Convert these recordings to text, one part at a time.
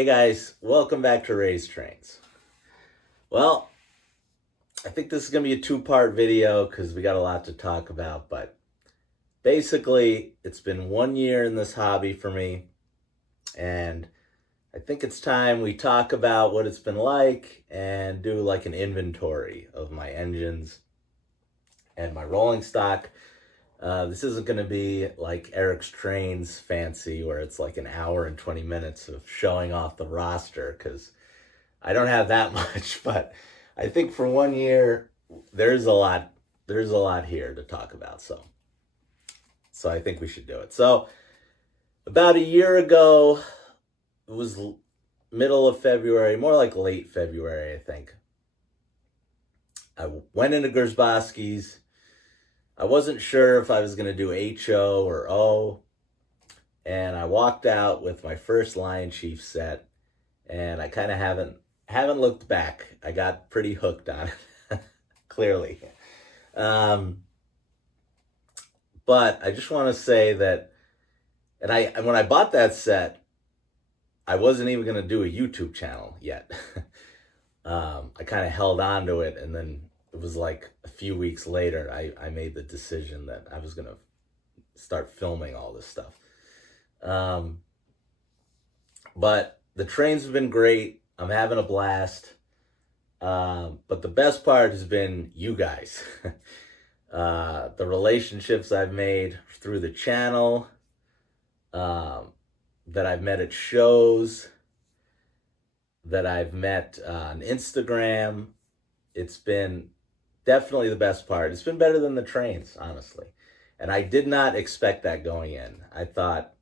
Hey guys, welcome back to Race Trains. Well, I think this is going to be a two-part video because we got a lot to talk about, but basically it's been 1 year in this hobby for me, and I think it's time we talk about what it's been like and do like an inventory of my engines and my rolling stock. This isn't going to be like Eric's Trains fancy where it's like an hour and 20 minutes of showing off the roster because I don't have that much, but I think for 1 year there's a lot here to talk about. So I think we should do it. So about a year ago, it was middle of February, more like late February, I think. I went into Gersbowski's. I wasn't sure if I was going to do HO or O, and I walked out with my first Lion Chief set, and I kind of haven't looked back. I got pretty hooked on it, clearly. But I just want to say that, and when I bought that set, I wasn't even going to do a YouTube channel yet. I kind of held on to it, and then it was like a few weeks later, I made the decision that I was going to start filming all this stuff. But the trains have been great. I'm having a blast. But the best part has been you guys. The relationships I've made through the channel, that I've met at shows, that I've met on Instagram. It's been definitely the best part. It's been better than the trains, honestly. And I did not expect that going in. I thought,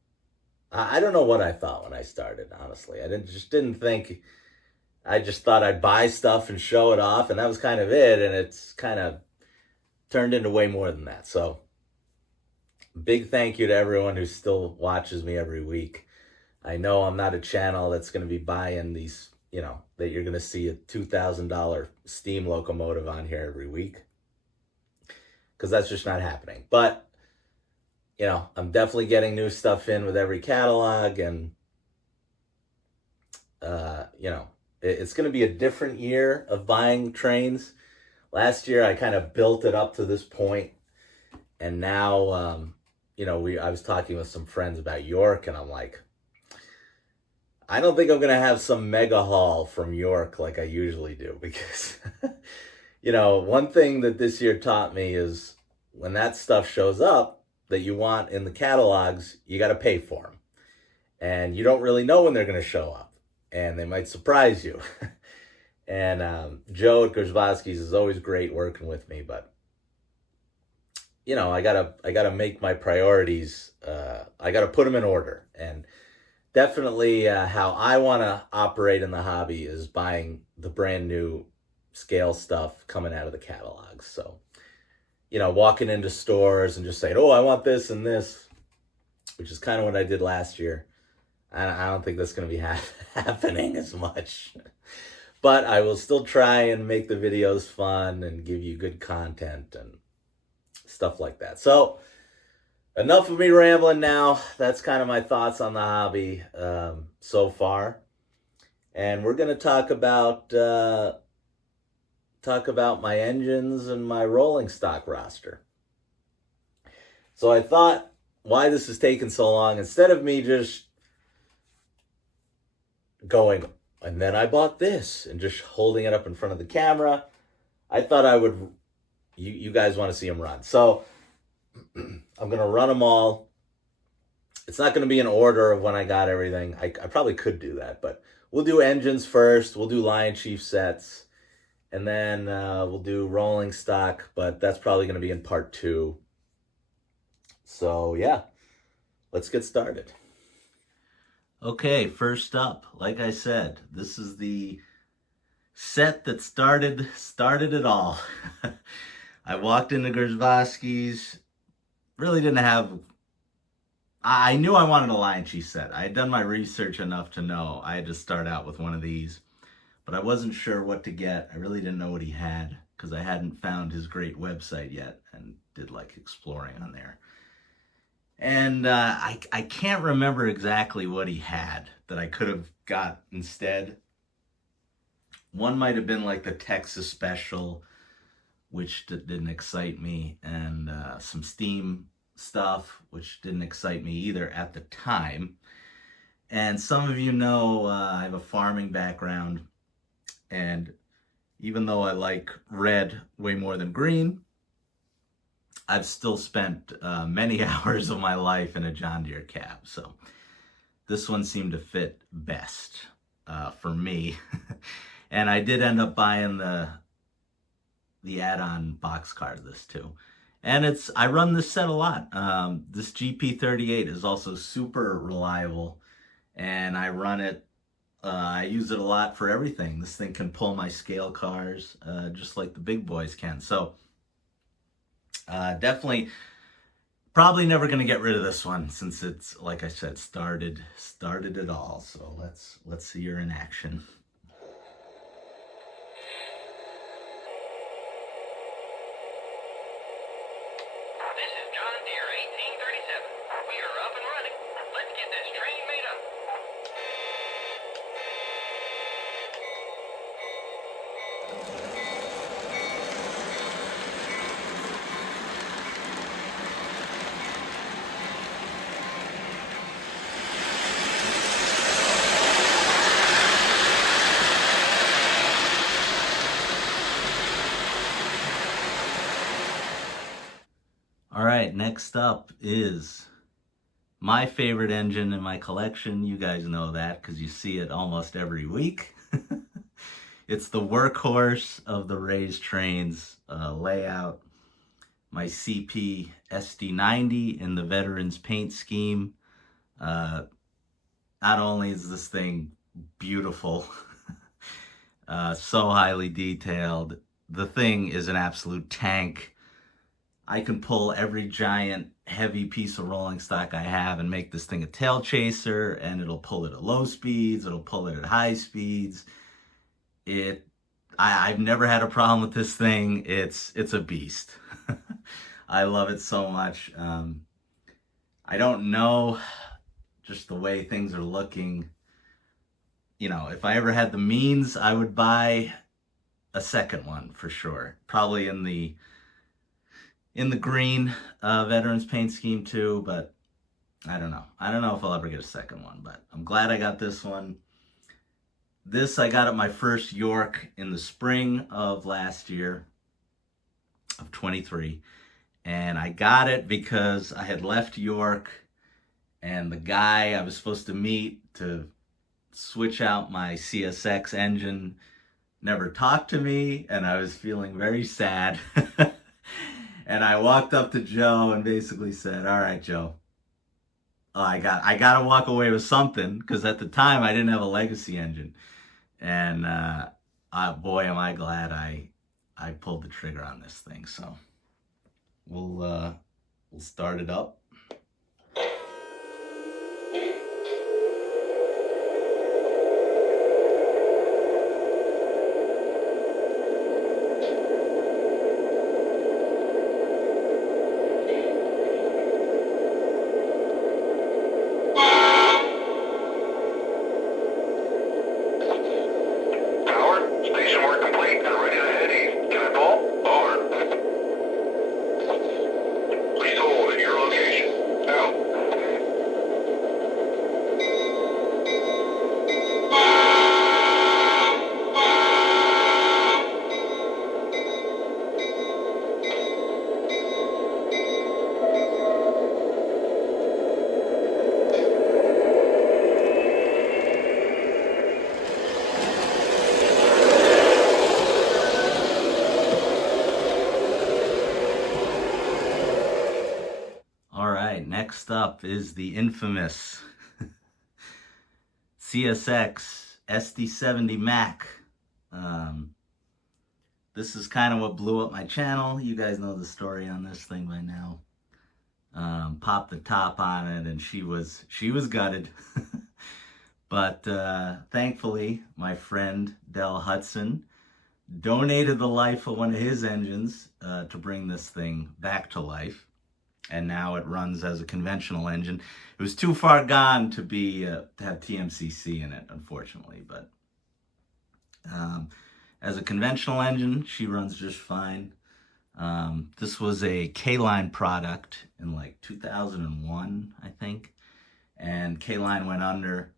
I don't know what I thought when I started, honestly. I didn't think, I just thought I'd buy stuff and show it off, and that was kind of it, and it's kind of turned into way more than that. So, big thank you to everyone who still watches me every week. I know I'm not a channel that's going to be buying these, that you're going to see a $2,000 steam locomotive on here every week, because that's just not happening. But, I'm definitely getting new stuff in with every catalog, and, it's going to be a different year of buying trains. Last year, I kind of built it up to this point, and now, I was talking with some friends about York, and I'm like, I don't think I'm going to have some mega haul from York like I usually do, because, one thing that this year taught me is when that stuff shows up that you want in the catalogs, you got to pay for them. And you don't really know when they're going to show up, and they might surprise you. And Joe at Gersbowski's is always great working with me, but I gotta make my priorities. I gotta put them in order, and definitely how I want to operate in the hobby is buying the brand new scale stuff coming out of the catalogs. So, walking into stores and just saying, "Oh, I want this and this," which is kind of what I did last year. I don't think that's going to be happening as much. But I will still try and make the videos fun and give you good content and stuff like that. So, enough of me rambling now. That's kind of my thoughts on the hobby so far. And we're going to talk about my engines and my rolling stock roster. So I thought, why this is taking so long, instead of me just going, and then I bought this, and just holding it up in front of the camera, I thought I would, you guys want to see them run. So I'm going to run them all. It's not going to be in order of when I got everything. I probably could do that, but we'll do engines first. We'll do Lion Chief sets, and then we'll do rolling stock, but that's probably going to be in part 2. So yeah, let's get started. Okay, first up, like I said, this is the set that started it all. I walked into Gersbowski's, really didn't have, I knew I wanted a Lion Chief set. I had done my research enough to know I had to start out with one of these, but I wasn't sure what to get. I really didn't know what he had because I hadn't found his great website yet and did like exploring on there. And I can't remember exactly what he had that I could have got instead. One might have been like the Texas Special, which didn't excite me, and some Steam stuff, which didn't excite me either at the time. And some of you know I have a farming background, and even though I like red way more than green, I've still spent many hours of my life in a John Deere cab. So this one seemed to fit best for me. And I did end up buying the add-on box car of this too. And I run this set a lot. This GP38 is also super reliable, and I run it, I use it a lot for everything. This thing can pull my scale cars just like the big boys can. So definitely, probably never going to get rid of this one, since it's, like I said, started it all. So let's see her in action. This is John Deere 1837. We are up and running. Let's get this train made up. All right, next up is my favorite engine in my collection. You guys know that because you see it almost every week. It's the workhorse of the raised trains layout. My CP SD90 in the Veterans paint scheme. Not only is this thing beautiful, so highly detailed, the thing is an absolute tank. I can pull every giant heavy piece of rolling stock I have and make this thing a tail chaser, and it'll pull it at low speeds, it'll pull it at high speeds. I've never had a problem with this thing. It's a beast. I love it so much. I don't know, just the way things are looking. You know, if I ever had the means, I would buy a second one for sure. Probably in the green Veterans paint scheme too, but I don't know. I don't know if I'll ever get a second one, but I'm glad I got this one. This I got at my first York in the spring of last year, of 23. And I got it because I had left York, and the guy I was supposed to meet to switch out my CSX engine never talked to me, and I was feeling very sad. And I walked up to Joe and basically said, "All right, Joe, I got to walk away with something," because at the time I didn't have a legacy engine. And boy, am I glad I pulled the trigger on this thing. So we'll start it up. Next up is the infamous CSX SD70 Mac. This is kind of what blew up my channel. You guys know the story on this thing by now. Popped the top on it, and she was gutted. But thankfully, my friend Del Hudson donated the life of one of his engines to bring this thing back to life. and now it runs as a conventional engine. It was too far gone to be to have TMCC in it, unfortunately, but as a conventional engine, she runs just fine. This was a K-Line product in like 2001, I think, and K-Line went under,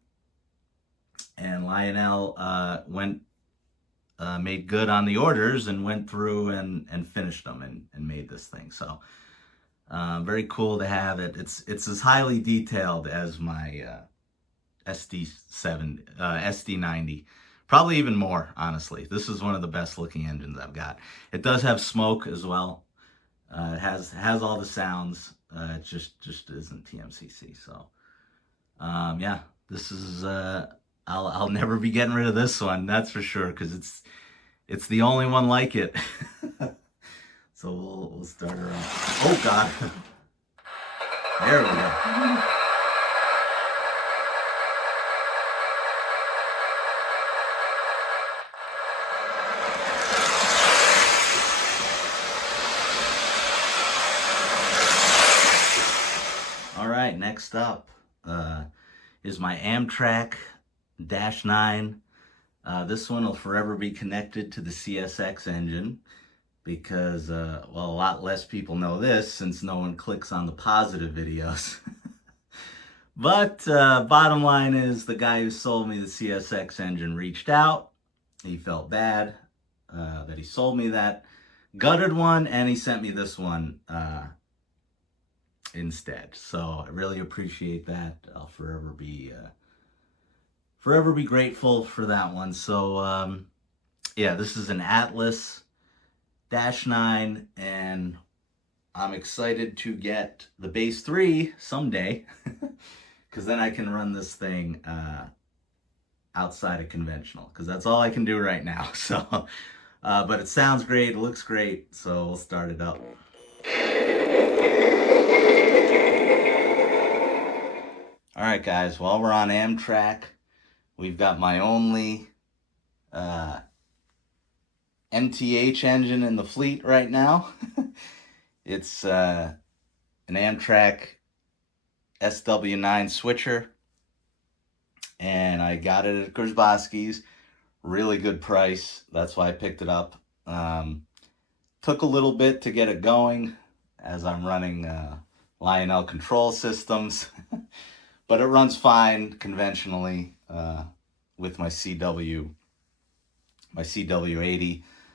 and Lionel made good on the orders and went through and finished them and made this thing. So very cool to have it. It's as highly detailed as my SD90. Probably even more, honestly. This is one of the best looking engines I've got. It does have smoke as well. It has all the sounds. It just isn't TMCC. So yeah, this is I'll never be getting rid of this one, that's for sure, because it's the only one like it. So we'll start her up. Oh God. There we go. All right, next up is my Amtrak -9. This one will forever be connected to the CSX engine because, well, a lot less people know this since no one clicks on the positive videos. But bottom line is the guy who sold me the CSX engine reached out. He felt bad that he sold me that gutted one, and he sent me this one instead. So I really appreciate that. I'll forever be grateful for that one. So yeah, this is an Atlas -9, and I'm excited to get the base 3 someday, because then I can run this thing outside of conventional, because that's all I can do right now. So but it sounds great, it looks great, so we'll start it up. All right, guys, while we're on Amtrak, we've got my only MTH engine in the fleet right now. It's an Amtrak SW9 switcher, and I got it at Grzyboski's. Really good price. That's why I picked it up. Took a little bit to get it going, as I'm running Lionel control systems. But it runs fine conventionally with my CW80.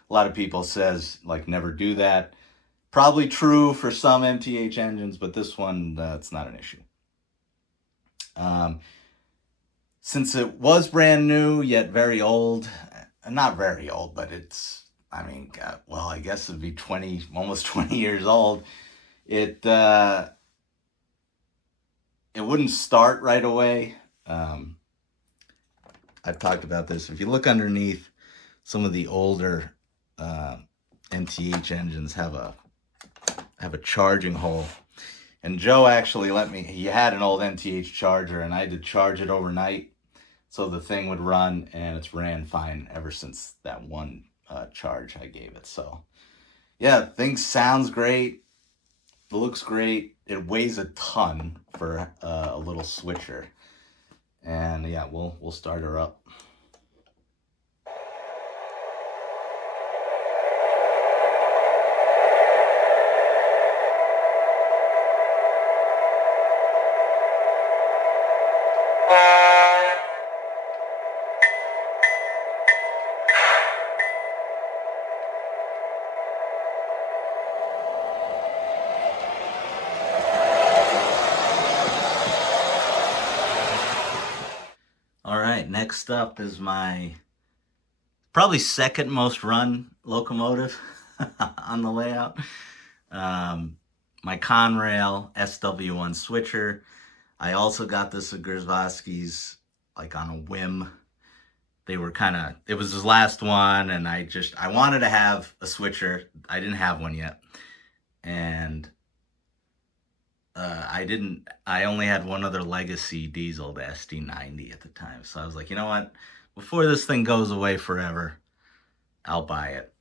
A lot of people says, like, never do that. Probably true for some MTH engines, but this one, it's not an issue. Since it was brand new, yet very old, not very old, but it's, I mean, well, I guess it'd be almost 20 years old. It wouldn't start right away. I've talked about this. If you look underneath, some of the older MTH engines have a charging hole. And Joe actually he had an old MTH charger, and I had to charge it overnight so the thing would run, and it's ran fine ever since that one charge I gave it. So yeah, thing sounds great. It looks great. It weighs a ton for a little switcher. And yeah, we'll start her up. All right, next up is my probably second most run locomotive on the layout. My Conrail SW1 switcher. I also got this at Grzyboski's, like, on a whim. They were it was his last one, and I wanted to have a switcher. I didn't have one yet. And I only had one other legacy diesel, the SD90 at the time. So I was like, you know what? Before this thing goes away forever, I'll buy it.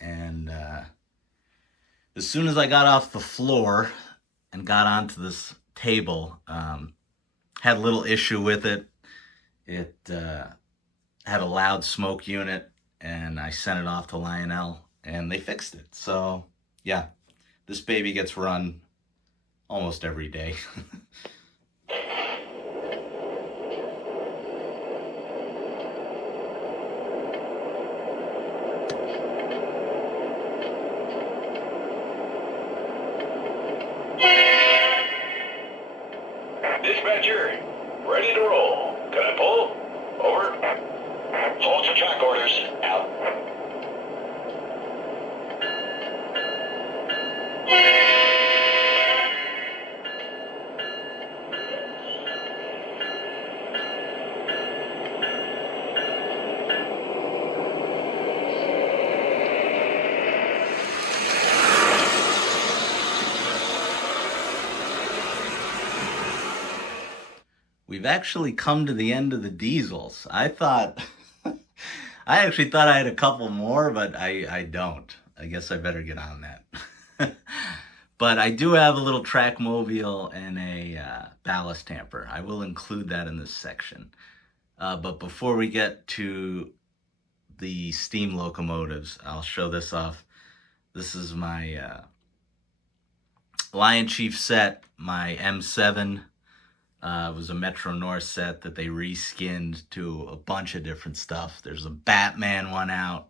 And as soon as I got off the floor and got onto this table. Had a little issue with it. It had a loud smoke unit, and I sent it off to Lionel, and they fixed it. So yeah, this baby gets run almost every day. Dispatcher, ready to roll. Can I pull? Over. Hold for track orders. Out. We've actually come to the end of the diesels. I actually thought I had a couple more, but I don't. I guess I better get on that. But I do have a little track mobile and a ballast tamper. I will include that in this section. But before we get to the steam locomotives, I'll show this off. This is my Lion Chief set, my M7. It was a Metro North set that they reskinned to a bunch of different stuff. There's a Batman one out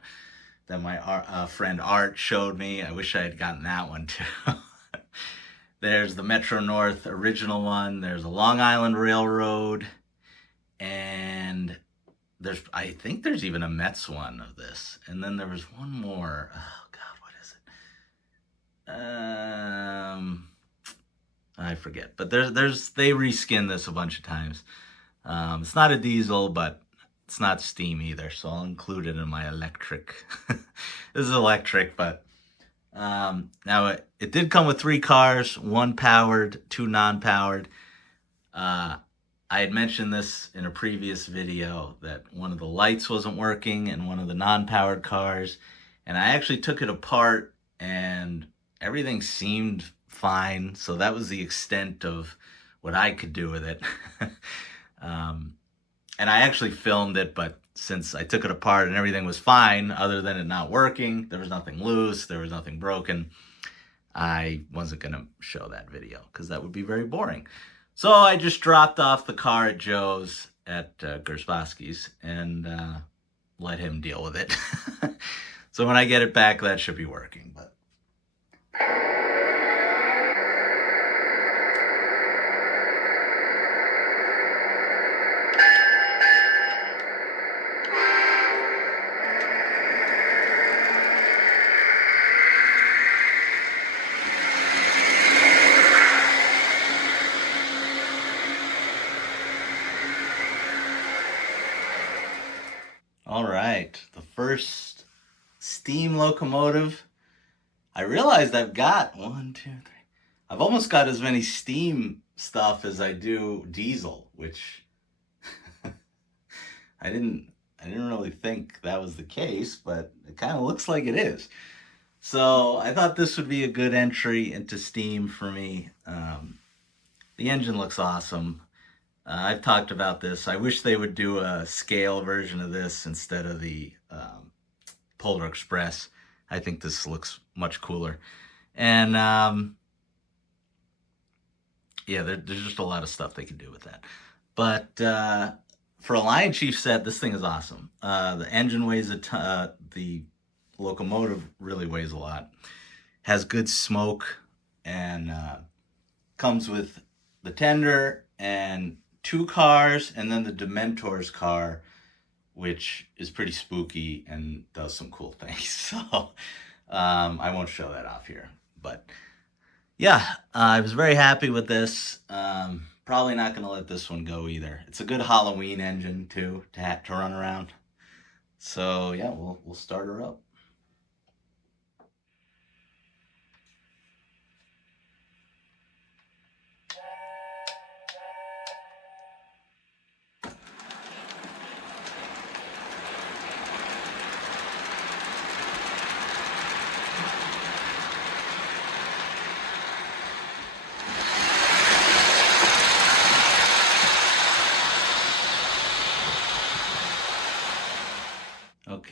that my friend Art showed me. I wish I had gotten that one too. There's the Metro North original one. There's a Long Island Railroad. And I think there's even a Mets one of this. And then there was one more. Oh God, what is it? I forget, but they reskin this a bunch of times. It's not a diesel, but it's not steam either, so I'll include it in my electric. This is electric, but now it did come with 3 cars, 1 powered, 2 non-powered. I had mentioned this in a previous video that one of the lights wasn't working in one of the non-powered cars, and I actually took it apart and everything seemed fine. So that was the extent of what I could do with it. And I actually filmed it, but since I took it apart and everything was fine, other than it not working, there was nothing loose, there was nothing broken, I wasn't going to show that video because that would be very boring. So I just dropped off the car at Joe's at Gersbowski's and let him deal with it. So when I get it back, that should be working. But all right, the first steam locomotive. I realized I've got 1, 2, 3. I've almost got as many steam stuff as I do diesel, which I didn't really think that was the case, but it kind of looks like it is. So I thought this would be a good entry into steam for me. The engine looks awesome. I've talked about this. I wish they would do a scale version of this instead of the Polar Express. I think this looks much cooler. And yeah, there's just a lot of stuff they can do with that. But for a Lion Chief set, this thing is awesome. The engine weighs a ton. The locomotive really weighs a lot. Has good smoke and comes with the tender and 2 cars, and then the Dementor's car, which is pretty spooky and does some cool things. So I won't show that off here. But yeah, I was very happy with this. Probably not going to let this one go either. It's a good Halloween engine too to run around. So yeah, we'll start her up.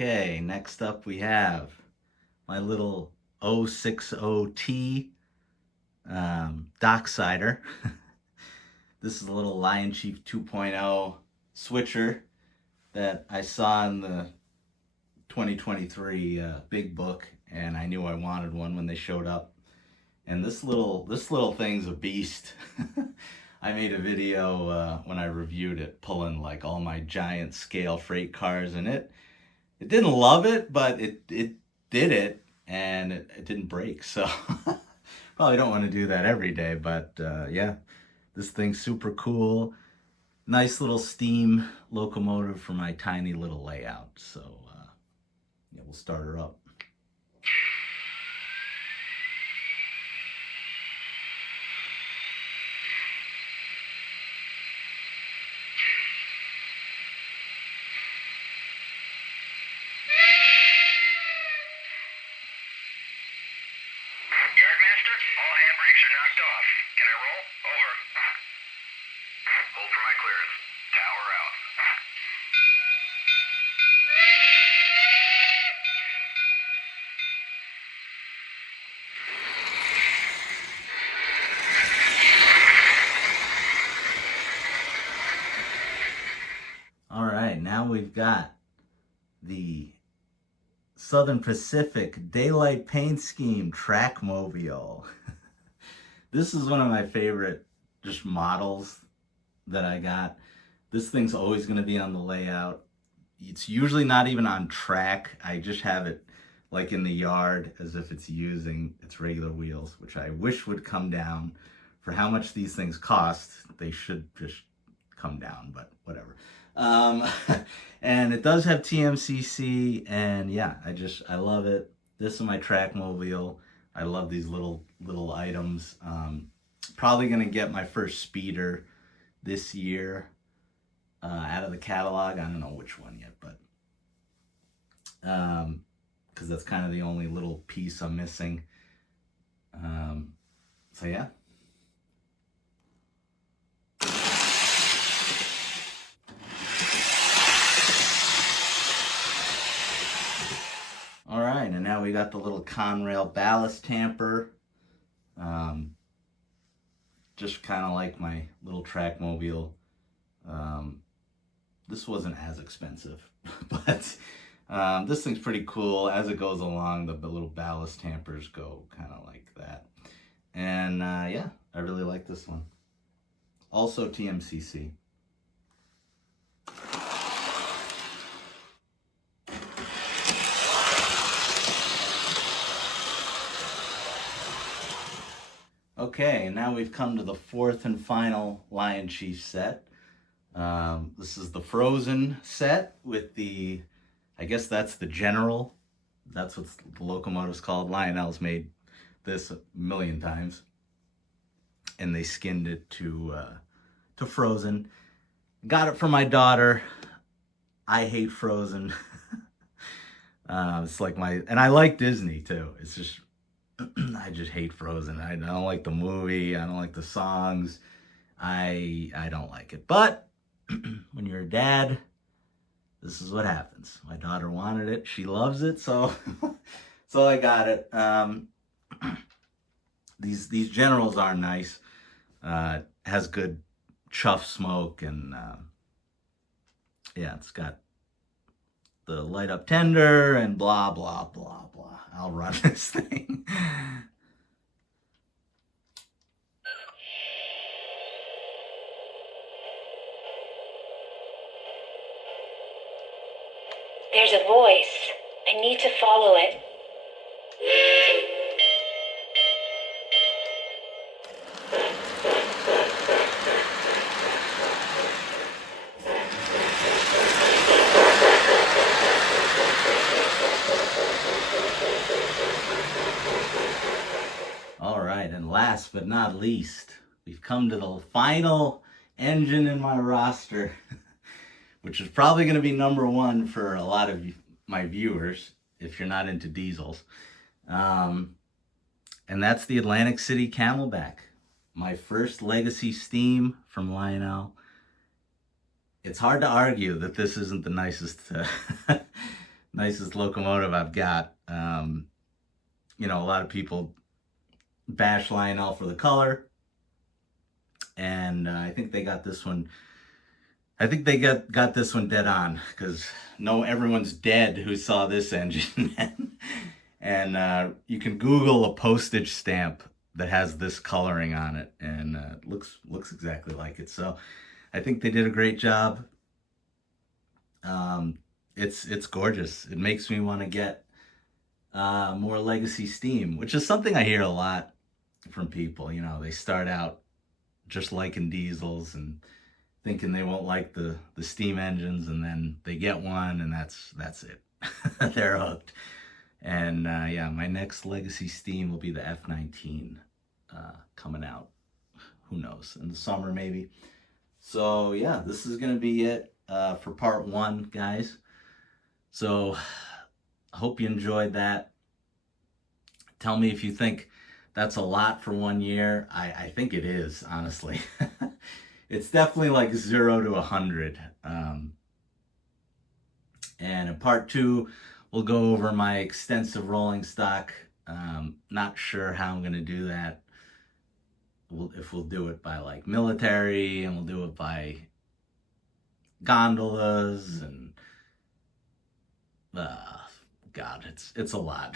Okay, next up we have my little 060T Docksider. This is a little Lion Chief 2.0 switcher that I saw in the 2023 big book, and I knew I wanted one when they showed up. And this little thing's a beast. I made a video when I reviewed it, pulling like all my giant scale freight cars, and it didn't love it, but it did it, and it didn't break. So probably don't want to do that every day, but yeah, this thing's super cool. Nice little steam locomotive for my tiny little layout. So yeah, we'll start her up. Yardmaster, all handbrakes are knocked off. Can I roll? Over. Hold for my clearance. Tower out. All right, now we've got the Southern Pacific Daylight Paint Scheme Trackmobile. This is one of my favorite just models that I got. This thing's always going to be on the layout. It's usually not even on track. I just have it like in the yard as if it's using its regular wheels, which I wish would come down. For how much these things cost, they should just come down, but whatever. And it does have TMCC, and yeah, I love it. This is my Trackmobile. I love these little items. Probably gonna get my first speeder this year out of the catalog. I don't know which one yet, but because that's kind of the only little piece I'm missing. So yeah. All right, and now we got the little Conrail ballast tamper. Just kind of like my little Trackmobile. This wasn't as expensive, but this thing's pretty cool. As it goes along, the little ballast tampers go kind of like that. And yeah, I really like this one. Also TMCC. Okay, and now we've come to the fourth and final Lion Chief set. This is the Frozen set with the, I guess that's the General. That's what the locomotive's called. Lionel's made this a million times. And they skinned it to Frozen. Got it for my daughter. I hate Frozen. It's like and I like Disney too. It's just, I just hate Frozen. I don't like the movie. I don't like the songs. I don't like it. But when you're a dad, this is what happens. My daughter wanted it. She loves it, so so I got it. These Generals are nice. Has good chuff smoke, and yeah, it's got the light up tender and blah blah blah blah. I'll run this thing. There's a voice. I need to follow it. All right, and last but not least, we've come to the final engine in my roster, which is probably going to be number one for a lot of my viewers if you're not into diesels. And that's the Atlantic City Camelback, my first legacy steam from Lionel. It's hard to argue that this isn't the nicest nicest locomotive I've got. You know, a lot of people bash Lionel for the color, and I think they got this one. I think they got this one dead on, because everyone's dead who saw this engine. And you can Google a postage stamp that has this coloring on it, and it looks exactly like it. So I think they did a great job. It's gorgeous. It makes me want to get more legacy steam, which is something I hear a lot from people. You know, they start out just liking diesels and thinking they won't like the steam engines, and then they get one, and that's it. They're hooked. And yeah, my next legacy steam will be the F19 coming out. Who knows? In the summer, maybe. So yeah, this is gonna be it for part 1, guys. So I hope you enjoyed that. Tell me if you think that's a lot for 1 year. I think it is, honestly. It's definitely like 0 to 100. And in part 2, we'll go over my extensive rolling stock. Not sure how I'm gonna do that. If we'll do it by like military, and we'll do it by gondolas, and God, it's a lot.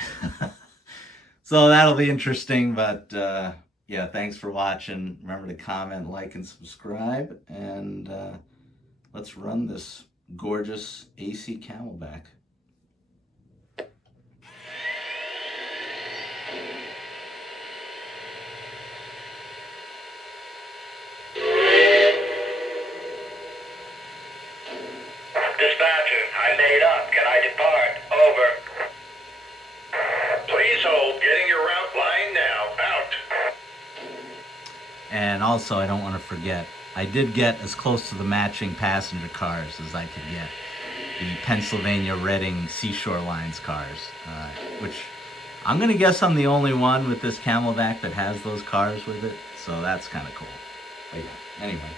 So that'll be interesting. But yeah, thanks for watching. Remember to comment, like, and subscribe, and let's run this gorgeous AC Camelback. Dispatcher, I made up. Can I depart? Over. Please hold. Getting your route line now. Out. And also, I don't want to forget, I did get as close to the matching passenger cars as I could get. The Pennsylvania Reading Seashore Lines cars, which I'm going to guess I'm the only one with this Camelback that has those cars with it. So that's kind of cool. But yeah, anyway.